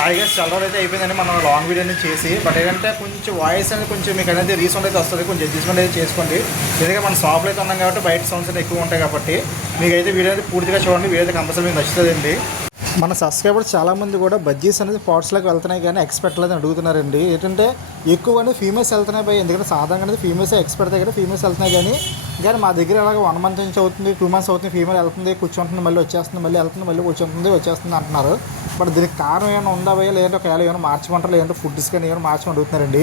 హాయిగా సెలవు అయితే అయిపోయిందండి. మనం లాంగ్ వీడియో అనేది చేసి బట్ ఏంటంటే కొంచెం వాయిస్ అనేది కొంచెం మీకు అనేది రీసౌండ్ అయితే వస్తుంది. కొంచెం అడ్జస్ట్మెంట్ అయితే చేసుకోండి. ఎందుకంటే మన షాప్లో అయితే ఉన్నాం కాబట్టి బయట సౌండ్స్ అయితే ఎక్కువ ఉంటాయి కాబట్టి మీకు అయితే వీడియో అయితే పూర్తిగా చూడండి. వీడియో అయితే కంపల్సరీ మీకు నచ్చుతుందండి. మన సబ్స్క్రైబర్స్ చాలామంది కూడా బజ్జీస్ అనేది పార్ట్స్లోకి వెళ్తున్నాయి కానీ ఎక్స్పెక్ట్ లేదని అడుగుతున్నారండి. ఏంటంటే ఎక్కువ ఫీమేల్స్ వెళ్తున్నాయి భయ ఎందుకంటే సాధారణంగా అనేది ఫీమేల్స్ ఎక్స్పెక్ట్ దగ్గర ఫీమేల్స్ వెళ్తున్నాయి కానీ కానీ మా దగ్గర అలాగ వన్ మంత్ నుంచి అవుతుంది టూ మంత్స్ అవుతుంది ఫీమేల్ వెళ్తుంది కూర్చుంటుంది మళ్ళీ వచ్చేస్తుంది మళ్ళీ వెళ్తుంది మళ్ళీ కూర్చుంటుంది వచ్చేస్తుంది అంటున్నారు. బట్ దీనికి కారణం ఏమైనా ఉందా భయ్య? లేదంటే ఒకవేళ ఏమైనా మార్చమంటారు? లేదంటే ఫుడ్స్ కానీ ఏమైనా మార్చమని అడుగుతున్నారండి.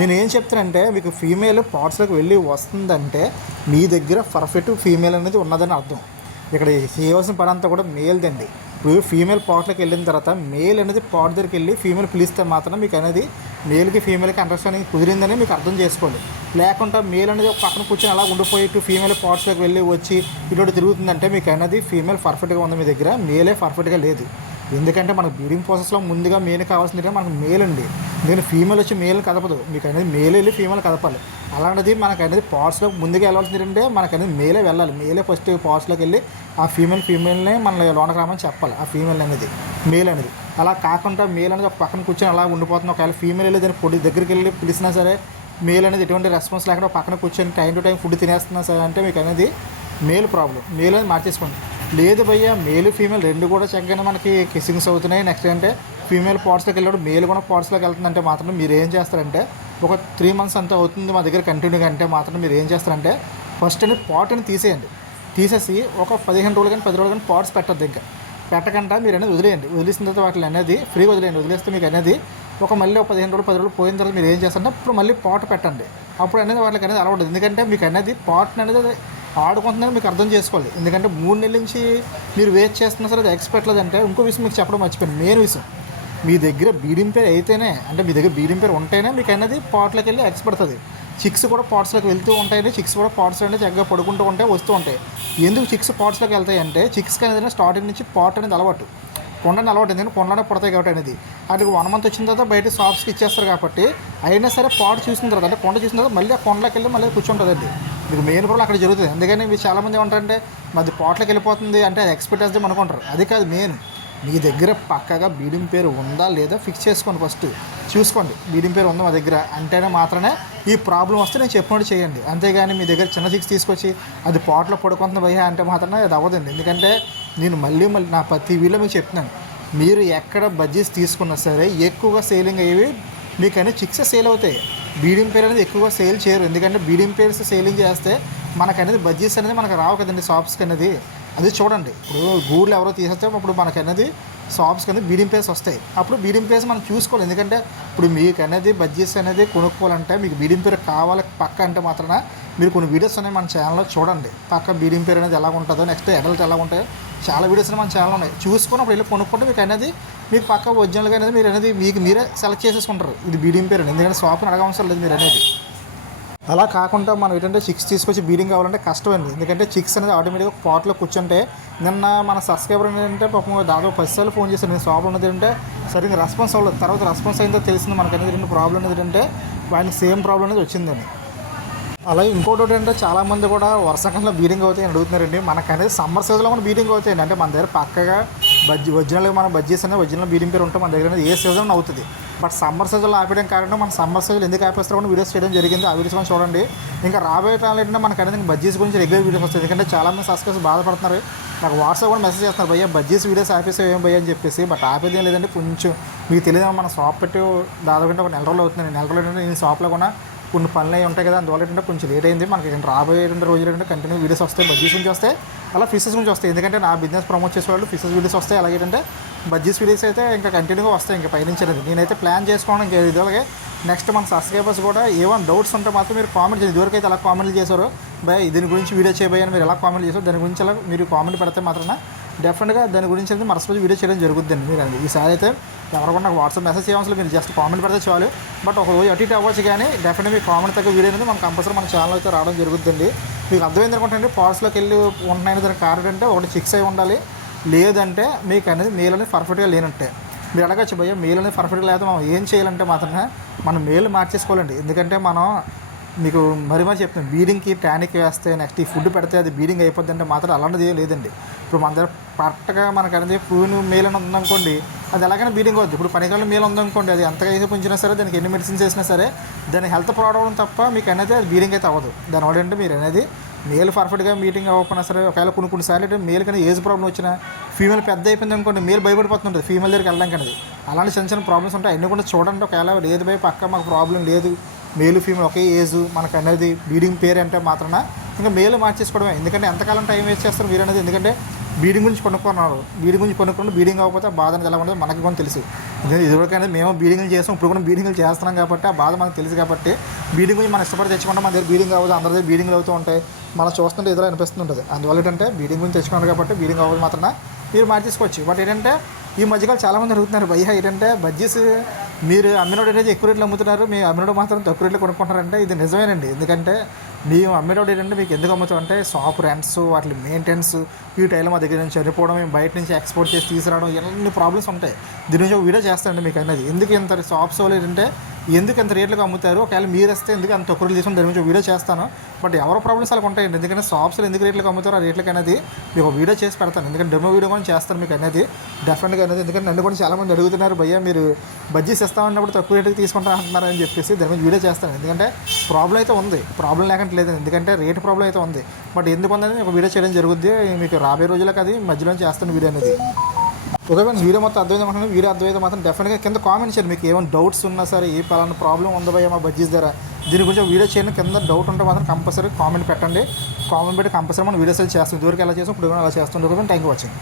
నేను ఏం చెప్తానంటే మీకు ఫీమేల్ పార్ట్స్లోకి వెళ్ళి వస్తుందంటే మీ దగ్గర పర్ఫెక్ట్ ఫీమేల్ అనేది ఉన్నదని అర్థం. ఇక్కడ చేయవలసిన పని అంతా కూడా మేల్దండి ఇప్పుడు ఫీమేల్ పార్ట్లోకి వెళ్ళిన తర్వాత మేల్ అనేది పార్ట్ దగ్గరికి వెళ్ళి ఫీమేల్ పిలిస్తే మాత్రం మీకు అనేది మేల్కి ఫీమేల్కి అండర్స్టాండింగ్ కుదిరిందని మీకు అర్థం చేసుకోండి లేకుండా మేల్ అనేది ఒక పక్కన కూర్చొని అలా ఉండిపోయి ఇటు ఫీమేల్ పార్ట్స్లోకి వెళ్ళి వచ్చి ఇటు తిరుగుతుందంటే మీకు అనేది ఫీమేల్ పర్ఫెక్ట్గా ఉంది మీ దగ్గర. మేలే పర్ఫెక్ట్గా లేదు. ఎందుకంటే మనకు బ్రీడింగ్ ప్రాసెస్లో ముందుగా మెయిన్ కావాల్సింది ఏంటంటే మనకు మేల్ అండి. నేను ఫీమేల్ వచ్చి మేల్ కదపదు. మీకు అనేది మేల్ వెళ్ళి ఫీమేల్ కదపాలి. అలాంటిది మనకు అనేది పార్ట్స్లో ముందుగా వెళ్ళాల్సింది ఏంటంటే మనకు అనేది మేలే వెళ్ళాలి. మేలే ఫస్ట్ పార్ట్స్లోకి వెళ్ళి ఆ ఫీమేల్ ఫీమేల్నే మన లోనకి రామని చెప్పాలి. ఆ ఫీమేల్ అనేది మేల్ అనేది. అలా కాకుండా మేల్ అనేది ఒక పక్కన కూర్చొని అలా ఉండిపోతుంది. ఒకవేళ ఫీమేల్ వెళ్ళి దాని పొడి దగ్గరికి వెళ్ళి పిలిచినా సరే మేల్ అనేది ఎటువంటి రెస్పాన్స్ లేకుండా పక్కన కూర్చొని టైం టు టైం ఫుడ్ తినేస్తున్నా సరే అంటే మీకు అనేది మేల్ ప్రాబ్లం మేల్ అనేది మార్చేసుకోండి. లేదు భయ్య మేలు ఫీమేల్ రెండు కూడా చక్కగానే మనకి కిస్సింగ్స్ అవుతున్నాయి. నెక్స్ట్ అంటే ఫీమేల్ పార్ట్స్లోకి వెళ్ళాడు మేల్ కూడా పార్ట్స్లోకి వెళ్తుందంటే మాత్రం మీరు ఏం చేస్తారంటే ఒక త్రీ మంత్స్ అంతా అవుతుంది మా దగ్గర కంటిన్యూగా అంటే మాత్రం మీరు ఏం చేస్తారంటే ఫస్ట్ అనేది పాట్ని తీసేయండి. తీసేసి ఒక పదిహేను రోజులు కానీ పది రోజులు కానీ పాట్స్ పెట్టద్దు ఇంకా. పెట్టకుండా మీరు అనేది వదిలేయండి. వదిలేసిన తర్వాత వాటిని అనేది ఫ్రీ వదిలేయండి. వదిలేస్తే మీకు అనేది ఒక మళ్ళీ ఒక పదిహేను రోజులు పది రోజులు పోయిన తర్వాత మీరు ఏం చేస్తారంటే అప్పుడు మళ్ళీ పాట్ పెట్టండి. అప్పుడు అనేది వాళ్ళకి అనేది అలవాటు ఎందుకంటే మీకు అనేది పాట్ అనేది ఆడుకుంటుందని మీకు అర్థం చేసుకోవాలి. ఎందుకంటే మూడు నెలల నుంచి మీరు వేస్ట్ చేస్తున్నా సరే అది ఎక్స్పెక్ట్ లేదంటే ఇంకో విషయం మీకు చెప్పడం మర్చిపోయింది మెయిన్ విషయం మీ దగ్గర బీడింగ్ పేరు అయితేనే అంటే మీ దగ్గర బీడింగ్ పేరు ఉంటేనే మీకు అనేది పాట్లోకి వెళ్ళి ఎక్స్ పడుతుంది. చిక్స్ కూడా పాట్స్లోకి వెళ్తూ ఉంటాయని చిక్స్ కూడా పాట్స్ అనేది చక్కగా పడుకుంటూ ఉంటాయి వస్తూ ఉంటాయి. ఎందుకు చిక్స్ పాట్స్లోకి వెళ్తాయి అంటే చిక్స్కి అనేది స్టార్టింగ్ నుంచి పాట్ అనేది అలవాటు. కొండని అలవాటు ఎందుకంటే కొండలోనే పడతాయి కాబట్టి అనేది. అది వన్ మంత్ వచ్చిన తర్వాత బయట షాప్స్కి ఇచ్చేస్తారు కాబట్టి అయినా సరే పాట్ చూసిన తర్వాత అంటే కొండ చూసిన తర్వాత మళ్ళీ ఆ కొండలోకి వెళ్ళి మళ్ళీ కూర్చుంటుందండి. మీకు మెయిన్ ప్రాబ్లం అక్కడ జరుగుతుంది. అందుకని మీరు చాలామంది ఏమంటారంటే మాది పోట్లకి వెళ్ళిపోతుంది అంటే ఎక్స్పెక్టెన్స్ ఎక్స్పెక్ట్ అనుకుంటారు అది కాదు మెయిన్ మీ దగ్గర పక్కగా బీడింగ్ పేరు ఉందా లేదా ఫిక్స్ చేసుకోండి ఫస్ట్ చూసుకోండి బీడింగ్ పేరు ఉందా మా దగ్గర అంటేనే మాత్రమే ఈ ప్రాబ్లం వస్తే నేను చెప్పినట్టు చేయండి. అంతేగాని మీ దగ్గర చిన్న చిక్స్ తీసుకొచ్చి అది పాట్లో పడుకుంటుంది భయ్యా అంటే మాత్రమే అది అవ్వదండి. ఎందుకంటే నేను మళ్ళీ మళ్ళీ నా ప్రతి వీడియో మీకు చెప్తున్నాను. మీరు ఎక్కడ బడ్జెట్స్ తీసుకున్నా సరే ఎక్కువగా సేలింగ్ అయ్యేవి మీకు అనేది చిక్స్ సేల్ అవుతాయి. బీడియం పేరు అనేది ఎక్కువగా సేల్ చేయరు. ఎందుకంటే బీడియం పేర్స్ సేలింగ్ చేస్తే మనకు అనేది బడ్జెట్స్ అనేది మనకు రావు కదండి షాప్స్కి అనేది. అది చూడండి. ఇప్పుడు గూడ్లు ఎవరో తీసేస్తే అప్పుడు మనకు అనేది షాప్స్కి అనేది బీడింగ్ పేస్ వస్తాయి. అప్పుడు బీడింగ్ పేస్ మనం చూసుకోవాలి. ఎందుకంటే ఇప్పుడు మీకు అనేది బడ్జెట్స్ అనేది కొనుక్కోవాలంటే మీకు బీడింగ్ పేరు కావాలి పక్క అంటే మాత్రమే మీరు కొన్ని వీడియోస్ ఉన్నాయి మన ఛానల్లో చూడండి. పక్క బీడింగ్ పేరు అనేది ఎలా ఉంటుందో నెక్స్ట్ ఎడల్ట్ ఎలా ఉంటాయో చాలా వీడియోస్ మన ఛానల్ ఉన్నాయి. చూసుకొని అప్పుడు వెళ్ళి కొనుక్కుంటే మీకు అనేది మీకు పక్క ఒరిజినల్గా అనేది మీరు అనేది మీకు మీరే సెలెక్ట్ చేసేసుకుంటారు. ఇది బీడింగ్ పేరు. ఎందుకంటే షాప్ని అడగవసరం లేదు మీరు అనేది. అలా కాకుండా మనం ఏంటంటే చిక్స్ తీసుకొచ్చి బీడింగ్ కావాలంటే కష్టమైంది. ఎందుకంటే చిక్స్ అనేది ఆటోమేటిక్గా పాట్లో కూర్చుంటే నిన్న మన సబ్స్క్రైబర్ ఏంటంటే పాపం దాదాపు పది సార్లు ఫోన్ చేశాను నేను షాప్ ఉన్నది ఏంటంటే సరిగ్గా రెస్పాన్స్ అవ్వలేదు. తర్వాత రెస్పాన్స్ అయిందో తెలిసింది మనకు అనేది రెండు ప్రాబ్లం అనేది ఏంటంటే వాడికి సేమ్ ప్రాబ్లం అనేది వచ్చిందని. అలాగే ఇంకోటి ఏంటంటే చాలామంది కూడా వర్షాకాలంలో బీడింగ్ అవుతాయి అని అడుగుతున్నారండి. మనకనేది సమ్మర్ సీజన్లో మన బీడింగ్ అవుతాయండి. అంటే మన దగ్గర పక్కగా బజ్జీ ఒరిజినల్ మన బజ్జీస్ అనేది ఒరిజినల్ బీడింగ్ పేరు ఉంటే మన దగ్గర ఏ సీజన్ అవుతుంది. బట్ సమ్మర్ సీజన్లో ఆపేయడం కారణం మన సమ్మర్ సీజన్ ఎందుకు ఆపేస్తారో కూడా వీడియోస్ చేయడం జరిగింది. ఆ వీడియోస్ మనం చూడండి. ఇంకా రాబోయే కాలం ఏంటంటే మనకు అనేది బజ్జీస్ గురించి రెగ్యులర్ వీడియోస్ వస్తాయి. ఎందుకంటే చాలామంది సబ్స్క్రైబర్స్ బాధపడుతున్నారు. నాకు వాట్సాప్ కూడా మెసేజ్ చేస్తున్నారు. భయ్య బజ్జీస్ వీడియోస్ ఆపేసే ఏం భయ్య అని చెప్పేసి. బట్ ఆపేది లేదంటే కొంచెం మీకు తెలియదు. మన షాప్ పెట్టి దాదాపు ఒక నెల రోజులు అవుతుంది. నెల రోజులు ఏంటంటే నేను షాప్లో కూడా కొన్ని పనులు అవి ఉంటాయి కదా అందువల్ల ఏంటంటే కొంచెం లేట్ అయింది. మనకి రాబోయే రెండు రోజులు ఏంటంటే కంటిన్యూ వీడియోస్ వస్తాయి బజ్జీస్ నుంచి వస్తాయి అలా ఫిషెస్ నుంచి వస్తాయి. ఎందుకంటే నా బిజినెస్ ప్రమోట్ చేసే వాళ్ళు ఫిషెస్ వీడియోస్ వస్తాయి. అలాగే ఏంటంటే బజ్జీస్ వీడియోస్ అయితే ఇంకా కంటిన్యూగా వస్తాయి ఇంకా పైనుంచి అనేది. నేనైతే ప్లాన్ చేసుకోవడం ఇంకా ఇది అలాగే నెక్స్ట్ మన సబ్స్క్రైబర్స్ కూడా ఏమైనా డౌట్స్ ఉంటే మాత్రం మీరు కామెంట్ చేయండి. ఇదివరకైతే ఎలా కామెంట్లు చేశారో. భయ దీని గురించి వీడియో చేయబోయని మీరు ఎలా కామెంట్ చేశారు దాని గురించి అలా మీరు కామెంట్ పెడితే మాత్రమే డెఫినెట్గా దాని గురించి అయితే మరసపోయి వీడియో చేయడం జరుగుతుందండి. మీరు అండి ఈసారి అయితే ఎవరు నాకు వాట్సాప్ మెసేజ్ చేయవలసిన మీరు జస్ట్ కామెంట్ పెడితే చాలు. బట్ ఒక రోజు అటు ఇటు అవ్వచ్చు కానీ డెఫినెట్గా మీ కామెంట్ తగ్గ వీడియో అనేది మన కంపల్సరీ మన ఛానల్ అయితే రావడం జరుగుతుంది మీకు అర్థమైంది అనుకుంటే పార్ట్స్లోకి వెళ్ళి ఉంటున్నాయని దానికి కారణం అంటే ఒకటి చిక్స్ అయి ఉండాలి. లేదంటే మీకు అనేది మేల్ అనేది పర్ఫెక్ట్గా లేనట్టే. మీరు అడగచ్చు భయ్య మేల్ అనేది పర్ఫెక్ట్గా లేకపోతే మనం ఏం చేయాలంటే మాత్రమే మనం మేల్ మార్చేసుకోవాలండి. ఎందుకంటే మనం మీకు మరి మరి చెప్తాను బీడింగ్కి టానిక్ వేస్తే నెక్స్ట్ ఈ ఫుడ్ పెడితే అది బీడింగ్ అయిపోద్ది అంటే మాత్రం అలాంటిది లేదండి. ఇప్పుడు మన దగ్గర కరెక్ట్గా మనకు అనేది ప్రూన్ మేల్ అని ఉందనుకోండి అది ఎలాగైనా బీడింగ్ అవుద్ది ఇప్పుడు పనికాలం మీలు ఉందనుకోండి అది ఎంతగా అయితే పుంచినా సరే దానికి ఎన్ని మెడిసిన్స్ వేసినా సరే దాని హెల్త్ ప్రాబ్లం తప్ప మీకు అనేది అది బీడింగ్ అయితే అవ్వదు. దానివల్ల అంటే మీరు అనేది మేల్ పర్ఫెక్ట్గా మీటింగ్ అవ్వకుండా సరే ఒకవేళ కొన్ని కొన్ని సార్లు అంటే మేల్ కానీ ఏజ్ ప్రాబ్లం వచ్చినా ఫీమేల్ పెద్ద అయిపోయింది అనుకోండి మేల్ భయపడిపోతుంటుంది. ఫీమేల్ దగ్గరికి వెళ్ళడానికి అనేది అలాంటి చిన్న చిన్న ప్రాబ్లమ్స్ ఉంటాయి. అన్నీ కూడా చూడండి. ఒకవేళ లేదు భయ పక్క మాకు ప్రాబ్లం లేదు. మేలు ఫీమేల్ ఒకే ఏజ్ మనకు అనేది బీడింగ్ పేరు అంటే మాత్రాన ఇంకా మేలు మార్చేసుకోవడమే. ఎందుకంటే ఎంతకాలం టైం వేస్ట్ చేస్తారు మీరు అనేది ఎందుకంటే బీడింగ్ గురించి కొనుక్కున్నారు. బీడింగ్ గురించి కొనుక్కుంటే బీడింగ్ అవ్వకపోతే బాధ అనేది ఎలా ఉండదు? మనకి కూడా తెలుసు. ఎందుకంటే ఇదివరకైనా మేము బీడింగ్లు చేస్తాం ఇప్పుడు కూడా బీడింగ్లు చేస్తున్నాం కాబట్టి ఆ బాధ మనకు తెలుసు కాబట్టి బీడింగ్ గురించి మనం ఇష్టపడి తెచ్చుకుంటాం. మన దగ్గర బీడింగ్ అవ్వదు అందరి దగ్గర బీడింగ్లు అవుతూ ఉంటాయి. మనం చూస్తుంటే ఎదురు అనిపిస్తుంటుంది. అందువల్ల ఏంటంటే బీడింగ్ గురించి తెచ్చుకున్నారు కాబట్టి బీడింగ్ అవ్వదు మాత్రం మీరు మార్చేసుకోవచ్చు. బట్ ఏంటంటే ఈ మధ్యకాలం చాలామంది అడుగుతున్నారు భయ్య ఏంటంటే బజ్జీస్ మీరు అమ్మినోడు అనేది ఎక్కువ రేట్లు అమ్ముతున్నారు మీ అమ్మినోడు మాత్రం తక్కువ రేట్లు కొనుక్కుంటారంటే ఇది నిజమేనండి. ఎందుకంటే మేము అమ్మినోడు ఏంటంటే మీకు ఎందుకు అమ్ముతాం అంటే షాప్ రెంట్స్ వాటి మెయింటెనెన్స్ ఈ టైంలో మా దగ్గర నుంచి చనిపోవడం మేము బయట నుంచి ఎక్స్పోర్ట్ చేసి తీసుకురావడం ఇలాంటి ప్రాబ్లమ్స్ ఉంటాయి. దీని నుంచి ఒక వీడియో చేస్తానండి మీకు అనేది. ఎందుకు ఇంత షాప్స్ వాళ్ళు ఏంటంటే ఎందుకు ఎంత రేట్లకు అమ్ముతారు? ఒకవేళ మీరు వస్తే ఎందుకు అంత తక్కువ తీసుకుని దాని గురించి వీడియో చేస్తాను. బట్ ఎవరో ప్రాబ్లమ్స్ అలా ఉంటాయండి. ఎందుకంటే షాప్స్లో ఎందుకు రేట్లకు అమ్ముతారో ఆ రేట్లకి అనేది మీకు వీడియో చేసి పెడతాను. ఎందుకంటే డెమో వీడియో కూడా చేస్తాను మీకు అనేది. డెఫినెట్గా అనేది. ఎందుకంటే నన్ను కూడా చాలామంది అడుగుతున్నారు భయ్య మీరు బడ్జెస్ ఇస్తామన్నప్పుడు తక్కువ రేటుకి తీసుకుంటా అంటున్నారు అని చెప్పేసి దాని మీద వీడియో చేస్తాను. ఎందుకంటే ప్రాబ్లం అయితే ఉంది. ప్రాబ్లం లేకుండా లేదు ఎందుకంటే రేట్ ప్రాబ్లం అయితే ఉంది. బట్ ఎందుకు ఉందని ఒక వీడియో చేయడం జరుగుద్ది. మీకు రాబోయే రోజులకు అది మధ్యలో చేస్తాను వీడియో అనేది. ఓకే వీడియో మొత్తం అర్థమైంది అనుకుంటున్నాను వీడియో అర్థమైతే మాత్రం డెఫినెట్గా కింద కామెంట్ చేయండి. మీకు ఏమైనా డౌట్స్ ఉన్నా సరే ఏ పలానా ప్రాబ్లం ఉందో భయ్య మా బడ్జెస్ దగ్గర. దీని గురించి వీడియో చేయండి. కింద డౌట్ ఉంటే మాత్రం కంపల్సరీ కామెంట్ పెట్టండి. కామెంట్ పెట్టి కంపల్సరీ మనం వీడియోస్ చేస్తాం. ఇదివరకు ఎలా చేస్తాం ఇప్పుడు ఎలా అలా చేస్తుండే థ్యాంక్ యూ వాచింగ్